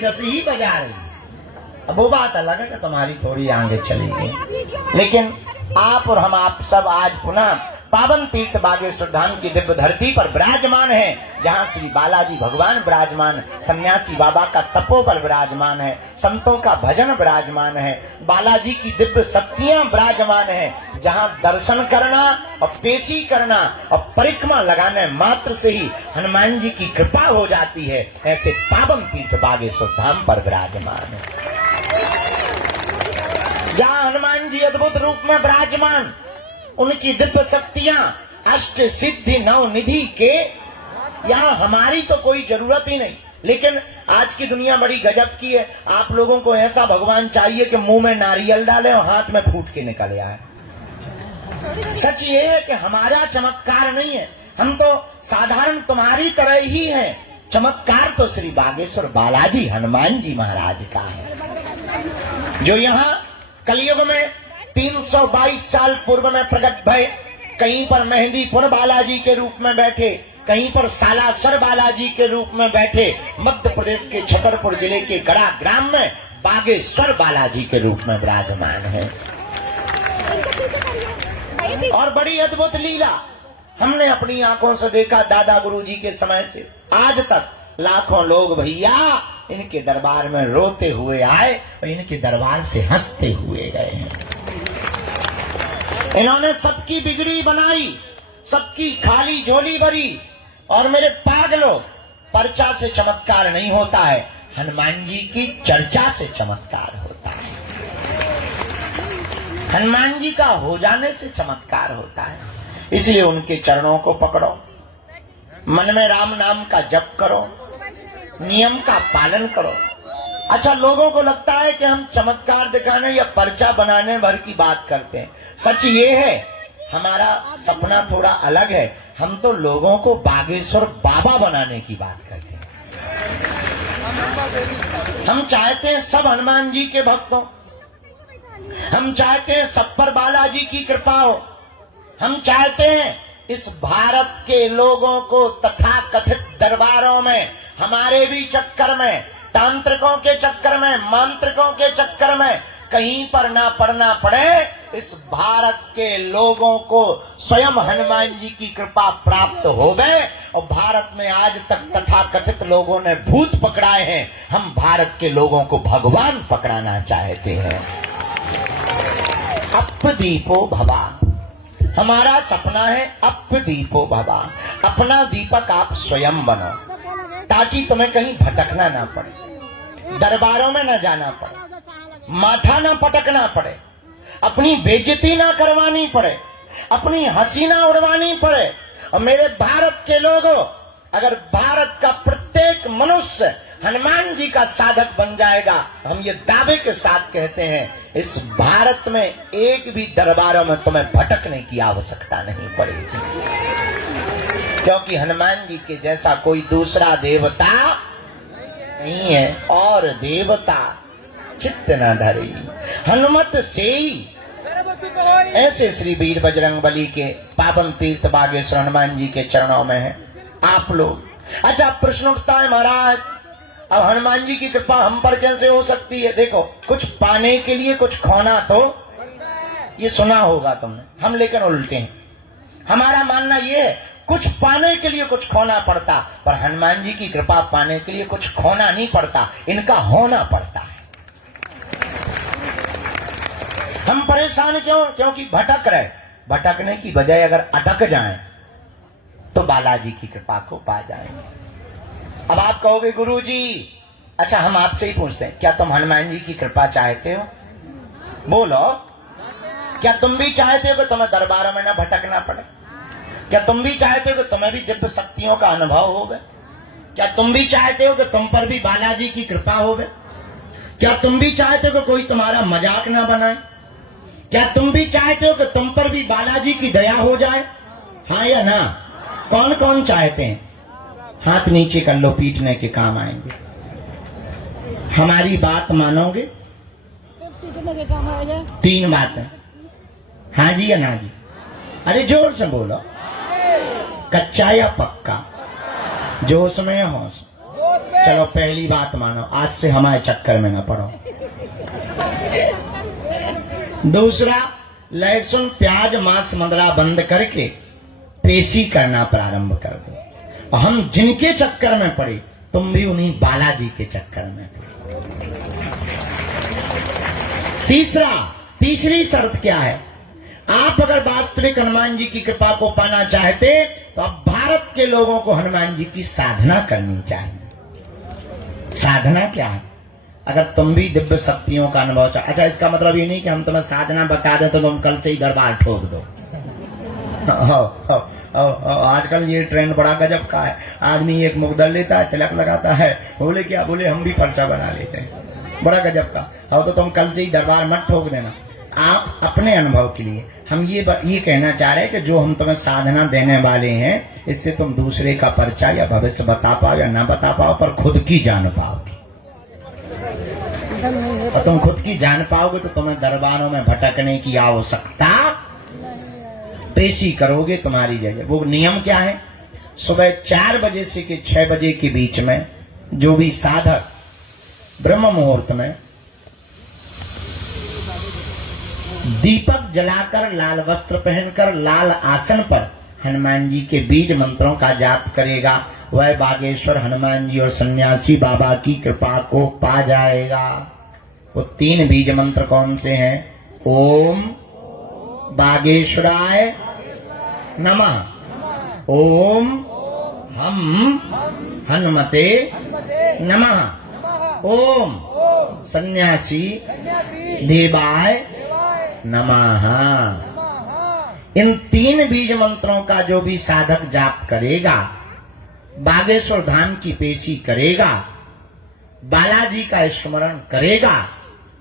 10 ही बजा रही है। अब वो बात अलग है कि तुम्हारी थोड़ी आगे चली गई, लेकिन आप और हम आप सब आज पुनः पावन तीर्थ बागेश्वर धाम की दिव्य धरती पर विराजमान है, जहाँ श्री बालाजी भगवान विराजमान, सन्यासी बाबा का तपोबल विराजमान है, संतों का भजन विराजमान है, बालाजी की दिव्य शक्तियां विराजमान है, जहाँ दर्शन करना और पेशी करना और परिक्रमा लगाने मात्र से ही हनुमान जी की कृपा हो जाती है। ऐसे पावन तीर्थ बागेश्वर धाम पर विराजमान है, जहाँ हनुमान जी अद्भुत रूप में विराजमान, उनकी दिव्य शक्तियां अष्ट सिद्धि नव निधि के, यहाँ हमारी तो कोई जरूरत ही नहीं। लेकिन आज की दुनिया बड़ी गजब की है, आप लोगों को ऐसा भगवान चाहिए कि मुंह में नारियल डाले और हाथ में फूट के निकल आए। सच ये है कि हमारा चमत्कार नहीं है, हम तो साधारण तुम्हारी तरह ही हैं। चमत्कार तो श्री बागेश्वर बालाजी हनुमान जी महाराज का है, जो यहाँ कलयुग में 322 साल पूर्व में प्रकट भय। कहीं पर मेहंदीपुर बालाजी के रूप में बैठे, कहीं पर सालासर बालाजी के रूप में बैठे, मध्य प्रदेश के छतरपुर जिले के गड़ा ग्राम में बागेश्वर बालाजी के रूप में विराजमान है। और बड़ी अद्भुत लीला हमने अपनी आंखों से देखा। दादा गुरुजी के समय से आज तक लाखों लोग भैया इनके दरबार में रोते हुए आए और इनके दरबार से हंसते हुए गए हैं। इन्होंने सबकी बिगड़ी बनाई, सबकी खाली झोली भरी। और मेरे पागलों, पर्चा से चमत्कार नहीं होता है, हनुमान जी की चर्चा से चमत्कार होता है। हनुमान जी का हो जाने से चमत्कार होता है। इसलिए उनके चरणों को पकड़ो, मन में राम नाम का जप करो, नियम का पालन करो। अच्छा, लोगों को लगता है कि हम चमत्कार दिखाने या पर्चा बनाने भर की बात करते हैं। सच ये है, हमारा सपना थोड़ा अलग है। हम तो लोगों को बागेश्वर बाबा बनाने की बात करते हैं। हम चाहते हैं सब हनुमान जी के भक्त हो, हम चाहते हैं सब पर बालाजी की कृपा हो, हम चाहते हैं इस भारत के लोगों को तथा कथित दरबारों में, हमारे भी चक्कर में, तांत्रिकों के चक्कर में, मांत्रिकों के चक्कर में कहीं पर ना पड़ना पड़े। इस भारत के लोगों को स्वयं हनुमान जी की कृपा प्राप्त हो गए। और भारत में आज तक तथाकथित लोगों ने भूत पकड़ाए हैं, हम भारत के लोगों को भगवान पकड़ाना चाहते हैं। अपदीपो भवा, हमारा सपना है अपदीपो भवा। अपना दीपक आप स्वयं बनो, ताकि तुम्हें कहीं भटकना ना पड़े, दरबारों में ना जाना पड़े, माथा ना पटकना पड़े, अपनी बेइज्जती ना करवानी पड़े, अपनी हंसी ना उड़वानी पड़े। और मेरे भारत के लोगों, अगर भारत का प्रत्येक मनुष्य हनुमान जी का साधक बन जाएगा, हम ये दावे के साथ कहते हैं, इस भारत में एक भी दरबारों में तुम्हें भटकने की आवश्यकता नहीं पड़ेगी। क्योंकि हनुमान जी के जैसा कोई दूसरा देवता नहीं है। और देवता चित्त न धरी हनुमत सेई, ऐसे श्री वीर बजरंग बली के पावन तीर्थ बागेश्वर हनुमान जी के चरणों में है आप लोग। अच्छा, प्रश्न उठता है महाराज, अब हनुमान जी की कृपा हम पर कैसे हो सकती है? देखो, कुछ पाने के लिए कुछ खोना तो, ये सुना होगा तुमने, हम लेकिन उल्टे हैं। हमारा मानना ये है, कुछ पाने के लिए कुछ खोना पड़ता, पर हनुमान जी की कृपा पाने के लिए कुछ खोना नहीं पड़ता, इनका होना पड़ता है। हम परेशान क्यों? क्योंकि भटक रहे। भटकने की बजाय अगर अटक जाएं तो बालाजी की कृपा को पा जाएंगे। अब आप कहोगे गुरुजी, अच्छा हम आपसे ही पूछते हैं, क्या तुम हनुमान जी की कृपा चाहते हो? बोलो, क्या तुम भी चाहते हो कि तुम्हें दरबारों में न भटकना पड़े? क्या तुम भी चाहते हो कि तुम्हें भी दिव्य शक्तियों का अनुभव होगा? क्या तुम भी चाहते हो कि तुम पर भी बालाजी की कृपा होवे? क्या तुम भी चाहते हो कि कोई तुम्हारा मजाक ना बनाए? क्या तुम भी चाहते हो कि तुम पर भी बालाजी की दया हो जाए? हाँ या ना? कौन कौन चाहते हैं? हाथ नीचे कर लो, पीटने के काम आएंगे। हमारी बात मानोगे? 3 बातें, हाँ जी या ना जी? अरे जोर से बोलो, कच्चा या पक्का, जोश में या होश? चलो पहली बात मानो, आज से हमारे चक्कर में न पड़ो। दूसरा, लहसुन प्याज मांस मदरा बंद करके पेशी करना प्रारंभ कर दो। और हम जिनके चक्कर में पड़े, तुम भी उन्हीं बालाजी के चक्कर में पड़े। तीसरी शर्त क्या है? आप अगर वास्तविक हनुमान जी की कृपा को पाना चाहते तो अब भारत के लोगों को हनुमान जी की साधना करनी चाहिए। साधना क्या है? अगर तुम भी दिव्य शक्तियों का अनुभव चाहे, अच्छा इसका मतलब ये नहीं कि हम तुम्हें साधना बता दें तो तुम कल से ही दरबार ठोक दो। आजकल ये ट्रेंड बड़ा गजब का है। आदमी एक मुकदर लेता है, तिलक लगाता है, बोले क्या बोले, हम भी पर्चा बना लेते हैं, बड़ा गजब का। और तो तुम कल से ही दरबार मत ठोक देना। आप अपने अनुभव के लिए हम ये कहना चाह रहे हैं कि जो हम तुम्हें साधना देने वाले हैं, इससे तुम दूसरे का पर्चा या भविष्य बता पाओ या ना बता पाओ, पर खुद की जान पाओगे। और तुम खुद की जान पाओगे तो तुम्हें दरबारों में भटकने की आवश्यकता, पेशी करोगे तुम्हारी जगह। वो नियम क्या है? सुबह 4 बजे से 6 बजे के बीच में जो भी साधक ब्रह्म मुहूर्त में दीपक जलाकर, लाल वस्त्र पहनकर, लाल आसन पर हनुमान जी के बीज मंत्रों का जाप करेगा, वह बागेश्वर हनुमान जी और सन्यासी बाबा की कृपा को पा जाएगा। वो 3 बीज मंत्र कौन से हैं? ओम बागेश्वराय नमः, ओम हम हनुमते नमः, ओम सन्यासी देवाय नमः। इन 3 बीज मंत्रों का जो भी साधक जाप करेगा, बागेश्वर धाम की पेशी करेगा, बालाजी का स्मरण करेगा,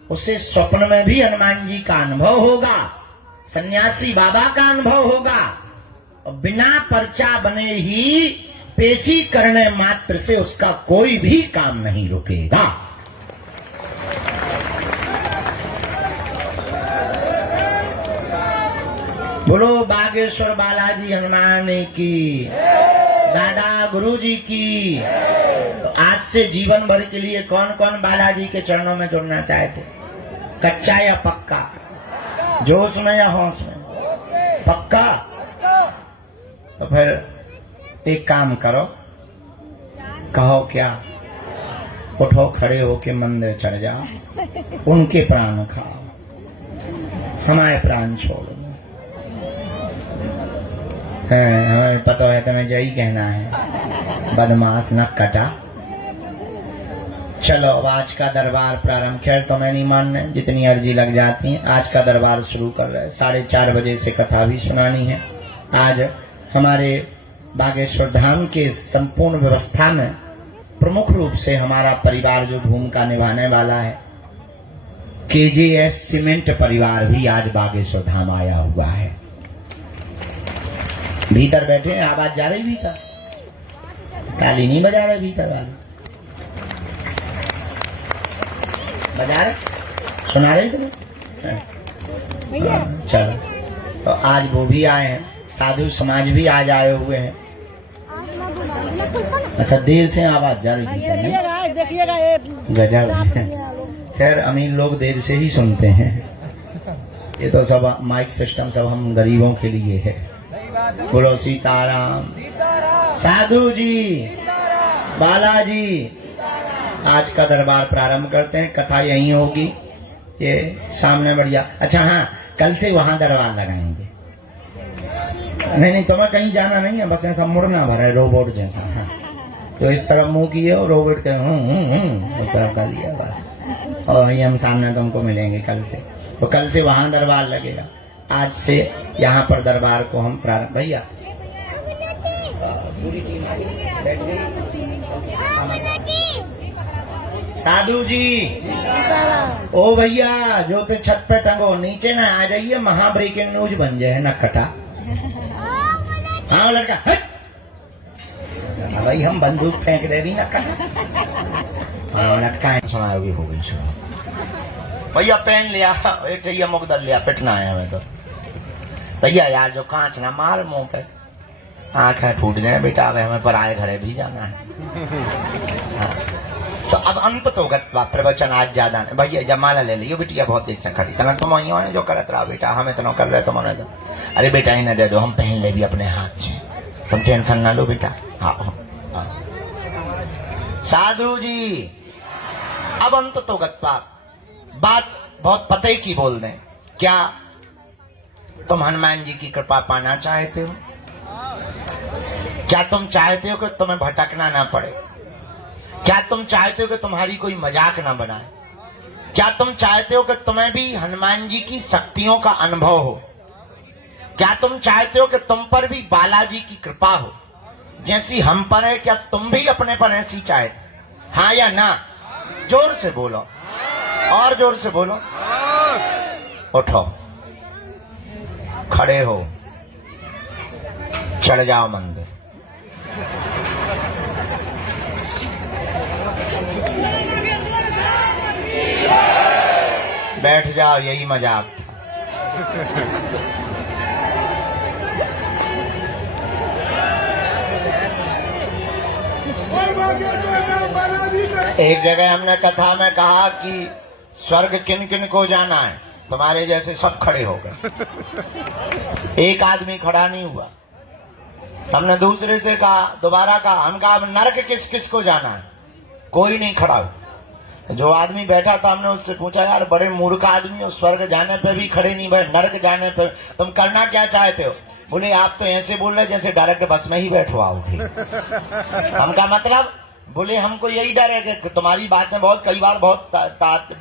उसे स्वप्न में भी हनुमान जी का अनुभव होगा, सन्यासी बाबा का अनुभव होगा, और बिना पर्चा बने ही पेशी करने मात्र से उसका कोई भी काम नहीं रुकेगा। बोलो बागेश्वर बालाजी हनुमान की, दादा गुरुजी की। तो आज से जीवन भर के लिए कौन कौन बालाजी के चरणों में जुड़ना चाहते? कच्चा या पक्का? जोश में या होश में? पक्का? तो फिर एक काम करो, कहो क्या, उठो, खड़े होके मंदिर चढ़ जाओ, उनके प्राण खाओ, हमारे प्राण छोड़ो। हमें पता है तुम्हें यही कहना है, बदमाश न कटा। चलो अब आज का दरबार प्रारंभ। खैर तुम्हें नहीं मानना, जितनी अर्जी लग जाती है। आज का दरबार शुरू कर रहे हैं। 4:30 बजे से कथा भी सुनानी है। आज हमारे बागेश्वर धाम के संपूर्ण व्यवस्था में प्रमुख रूप से हमारा परिवार जो भूमिका निभाने वाला है, KJS सीमेंट परिवार भी आज बागेश्वर धाम आया हुआ है। भीतर बैठे हैं, आवाज जा रही भीतर, ताली नहीं बजा रहे भीतर वाले, बजा रहे, सुना रहे तुम्हें? चलो, तो आज वो भी आए हैं, साधु समाज भी आज आए हुए हैं। अच्छा, देर से आवाज जा रही है, गजब। खैर अमीर लोग देर से ही सुनते हैं, ये तो सब माइक सिस्टम सब हम गरीबों के लिए है। बोलो सीताराम। साधु जी, बालाजी, आज का दरबार प्रारंभ करते हैं। कथा यहीं होगी, ये सामने बढ़िया। अच्छा हाँ, कल से वहां दरबार लगाएंगे। नहीं तुम्हें कहीं जाना नहीं है, बस ऐसा मुड़ना भरा है रोबोट जैसा। हाँ, तो इस तरफ मुंह किए और रोबोट के उस तरफ कर लिया बस। और वही हम सामने तुमको मिलेंगे कल से। तो कल से वहां दरबार लगेगा, आज से यहाँ पर दरबार को हम प्रारंभ। भैया पूरी टीम बैठ गई। साधु जी, ओ भैया जो तो छत पे टंगो, नीचे ना आ जाइए, महा ब्रेकिंग न्यूज बन जाए न कटा। हाँ लड़का, हट भाई, हम बंदूक फेंक दे भी ना कटा। हाँ लटका सुनाओगी, हो गई सुना। भैया पेन लिया, एक भैया मुकदर लिया, पिटना है हमें तो। भैया यार जो कांच ना मार मुंह पे, आंखें फूट जाए बेटा, हमें पराए घरे भी जाना है। हाँ। तो अब अंत तो गत्वा प्रवचन आज ज्यादा नहीं। भैया जमाला ले लियो बिटिया, बहुत देर से खड़ी तक तुम वही जो करत रहा बेटा, हमें तो कर रहे तुम दो। अरे बेटा इन्हें दे दो, हम पहन ले भी अपने हाथ से, तुम टेंशन ना लो बेटा। हाँ साधु जी अब अंत तो गत्वा, बात बहुत पते की बोल दें। क्या तुम हनुमान जी की कृपा पाना चाहते हो? क्या तुम चाहते हो कि तुम्हें भटकना ना पड़े? क्या तुम चाहते हो कि तुम्हारी कोई मजाक ना बनाए? क्या तुम चाहते हो कि तुम्हें भी हनुमान जी की शक्तियों का अनुभव हो? क्या तुम चाहते हो कि तुम पर भी बालाजी की कृपा हो जैसी हम पर है? क्या तुम भी अपने पर ऐसी चाहे? हाँ या ना? जोर से बोलो, और जोर से बोलो। उठो, खड़े हो, चढ़ जाओ मंदिर। बैठ जाओ, यही मजाक था। एक जगह हमने कथा में कहा कि स्वर्ग किन किन को जाना है, तुम्हारे जैसे सब खड़े हो गए, एक आदमी खड़ा नहीं हुआ। हमने दूसरे से कहा, दोबारा कहा, हम कहा नरक किस किस को जाना है, कोई नहीं खड़ा हुआ। जो आदमी बैठा था हमने उससे पूछा, यार बड़े मूर्ख आदमी हो, स्वर्ग जाने पे भी खड़े नहीं बैठ, नरक जाने पे तुम करना क्या चाहते हो? बोले आप तो ऐसे बोल रहे जैसे डायरेक्ट बस में ही बैठवाओगे। हमका मतलब, बोले हमको यही डर है कि तुम्हारी बातें बहुत कई बार बहुत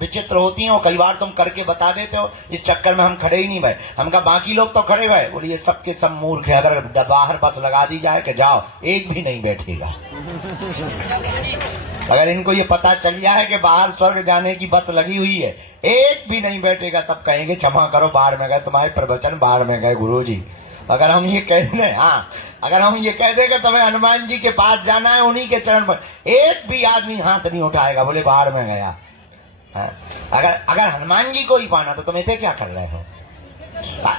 विचित्र होती हैं और कई बार तुम करके बता देते हो, इस चक्कर में हम खड़े ही नहीं भाई। हमका बाकी लोग तो खड़े भाई। बोले ये सबके सब मूर्ख है, अगर बाहर बस लगा दी जाए कि जाओ, एक भी नहीं बैठेगा। अगर इनको ये पता चल जाए कि बाहर स्वर्ग जाने की बस लगी हुई है, एक भी नहीं बैठेगा, तब कहेंगे क्षमा करो, बाहर में गए, तुम्हारे प्रवचन बाहर में गए गुरुजी। अगर हम ये कह दें, हाँ अगर हम ये कह दें कि तुम्हें हनुमान जी के पास जाना है, उन्हीं के चरण पर, एक भी आदमी हाथ नहीं उठाएगा, बोले बाहर में गया। अगर हनुमान जी को ही पाना तो तुम इसे क्या कर रहे हो?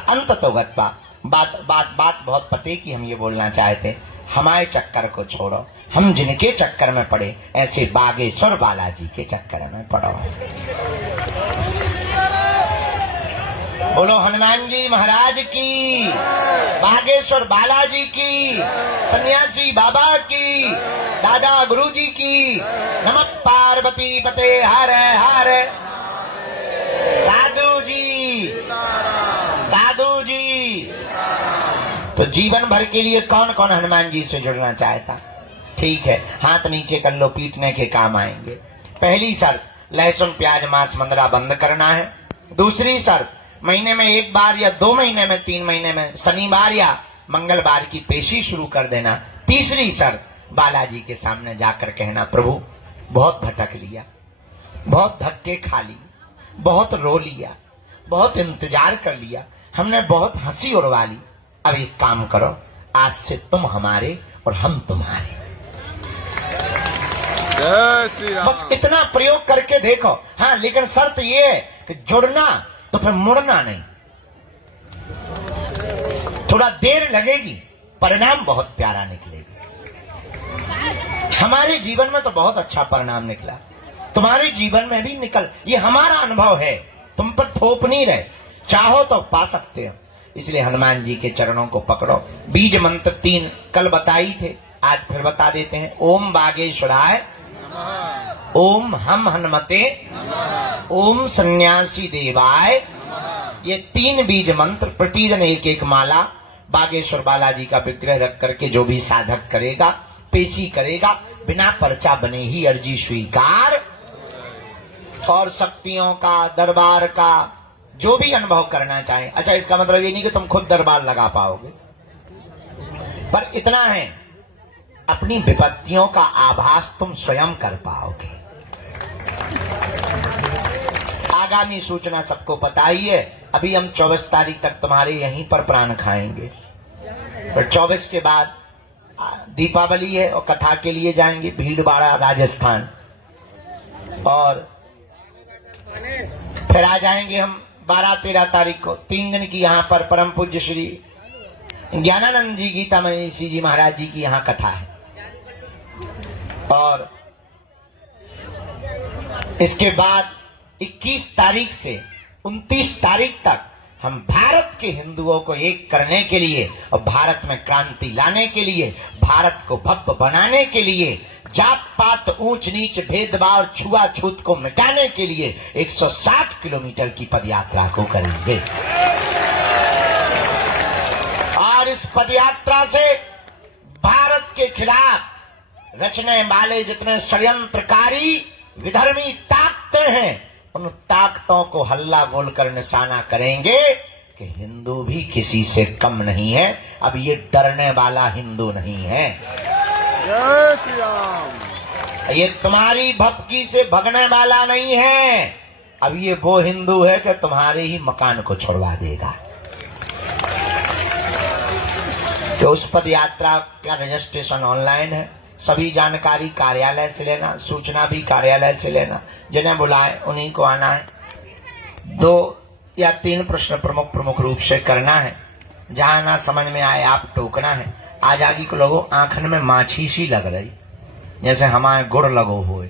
अंत तो गत्वा, बात बहुत पते की हम ये बोलना चाहते, हमारे चक्कर को छोड़ो, हम जिनके चक्कर में पड़े ऐसे बागेश्वर बालाजी के चक्कर में पड़ो। बोलो हनुमान जी महाराज की, बागेश्वर बालाजी की, सन्यासी बाबा की, दादा गुरुजी की। नमः पार्वती पते हर हर। साधु जी, साधु जी। तो जीवन भर के लिए कौन कौन हनुमान जी से जुड़ना चाहता? ठीक है, हाथ नीचे कर लो, पीटने के काम आएंगे। पहली शर्त, लहसुन प्याज मांस मंदरा बंद करना है। दूसरी शर्त, महीने में एक बार या 2 महीने में 3 महीने में शनिवार या मंगलवार की पेशी शुरू कर देना। तीसरी शर्त, बालाजी के सामने जाकर कहना, प्रभु बहुत भटक लिया, बहुत धक्के खा लिए, बहुत रो लिया, बहुत इंतजार कर लिया, हमने बहुत हंसी उड़वा ली, अब एक काम करो, आज से तुम हमारे और हम तुम्हारे। बस इतना प्रयोग करके देखो। हाँ, लेकिन शर्त ये है कि जुड़ना तो फिर मुड़ना नहीं। थोड़ा देर लगेगी, परिणाम बहुत प्यारा निकलेगा। हमारे जीवन में तो बहुत अच्छा परिणाम निकला, तुम्हारे जीवन में भी निकल, ये हमारा अनुभव है, तुम पर थोप नहीं रहे, चाहो तो पा सकते हो। इसलिए हनुमान जी के चरणों को पकड़ो। बीज मंत्र 3 कल बताई थे, आज फिर बता देते हैं। ओम बागेश्वराय, ओम हम हनुमते, ओम सन्यासी देवाय। ये 3 बीज मंत्र प्रतिदिन एक एक माला बागेश्वर बालाजी का विग्रह रख करके जो भी साधक करेगा, पेशी करेगा, बिना पर्चा बने ही अर्जी स्वीकार। और शक्तियों का, दरबार का जो भी अनुभव करना चाहे। अच्छा, इसका मतलब ये नहीं कि तुम खुद दरबार लगा पाओगे, पर इतना है, अपनी विपत्तियों का आभास तुम स्वयं कर पाओगे। आगामी सूचना सबको पता ही है। अभी हम 24 तारीख तक तुम्हारे यहीं पर प्राण खाएंगे, पर 24 के बाद दीपावली है और कथा के लिए जाएंगे भीलवाड़ा राजस्थान, और फिर आ जाएंगे हम 12-13 तारीख को। 3 दिन की यहाँ पर परम पूज्य श्री ज्ञानानंद जी गीता मनीषी जी महाराज जी की यहाँ कथा है, और इसके बाद 21 तारीख से 29 तारीख तक हम भारत के हिंदुओं को एक करने के लिए और भारत में क्रांति लाने के लिए, भारत को भव्य बनाने के लिए, जात पात ऊंच नीच भेदभाव छुआछूत को मिटाने के लिए 160 किलोमीटर की पदयात्रा को करेंगे। और इस पदयात्रा से भारत के खिलाफ रचने वाले जितने षड्यंत्रकारी विधर्मी ताकतें हैं, उन ताकतों को हल्ला बोलकर निशाना करेंगे कि हिंदू भी किसी से कम नहीं है। अब ये डरने वाला हिंदू नहीं है। जय श्री राम। ये तुम्हारी भपकी से भगने वाला नहीं है। अब ये वो हिंदू है कि तुम्हारे ही मकान को छुड़वा देगा। तो उस पद यात्रा का रजिस्ट्रेशन ऑनलाइन है। सभी जानकारी कार्यालय से लेना, सूचना भी कार्यालय से लेना। जिन्हें बुलाए उन्हीं को आना है। 2 या 3 प्रश्न प्रमुख रूप से करना है। जहां ना समझ में आए आप टोकना है। आज आगे को लोगों आंखन में माछी सी लग रही, जैसे हमारे गुड़ लगो हुए,